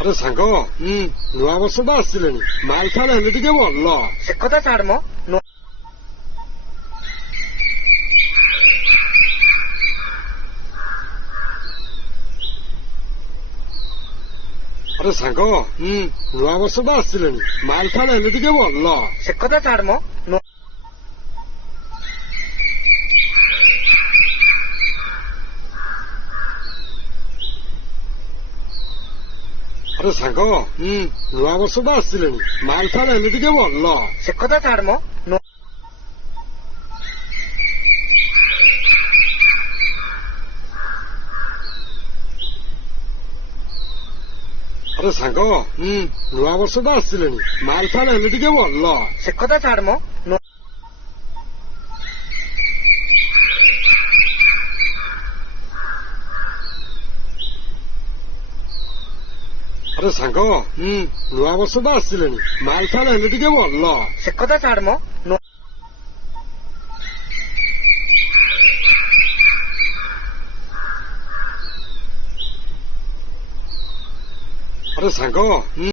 ଆରେ ସାଙ୍ଗ ନୂଆ ବର୍ଷ ତ ଆସିଲେଣି, ମାଲ ଫାଲ ହେଲେ ଟିକେ ଭଲ। ସେ କଥା ଛାଡ ମ। ଆରେ ସାଙ୍ଗ ନୂଆ ବର୍ଷ ତ ଆସିଲେଣି, ମାଲ ଫାଲ ହେଲେ ଟିକେ ଭଲ। ସେ କଥା ଛାଡ ମ। ଆରେ ସାଙ୍ଗ ନୂଆ ବର୍ଷ ତ ଆସିଲେଣି, ମାଲ ଫାଲ ହେଲେ ଟିକେ ଭଲ। ସେ କଥା ଛାଡ ମ। ଆରେ ସାଙ୍ଗ ନୂଆ ବର୍ଷ ତ ଆସିଲେଣି, ମାଲ ଫାଲ ହେଲେ ଟିକେ ଭଲ। ସେ କଥା ଛାଡ ମ। ଆରେ ସାଙ୍ଗ ନୂଆ ବର୍ଷ ତ ଆସିଲେଣି, ମାଲ ଫାଲ ହେଲେ ଟିକେ ଭଲ। ସେ କଥା ଛାଡ ମ। ଆରେ ସାଙ୍ଗ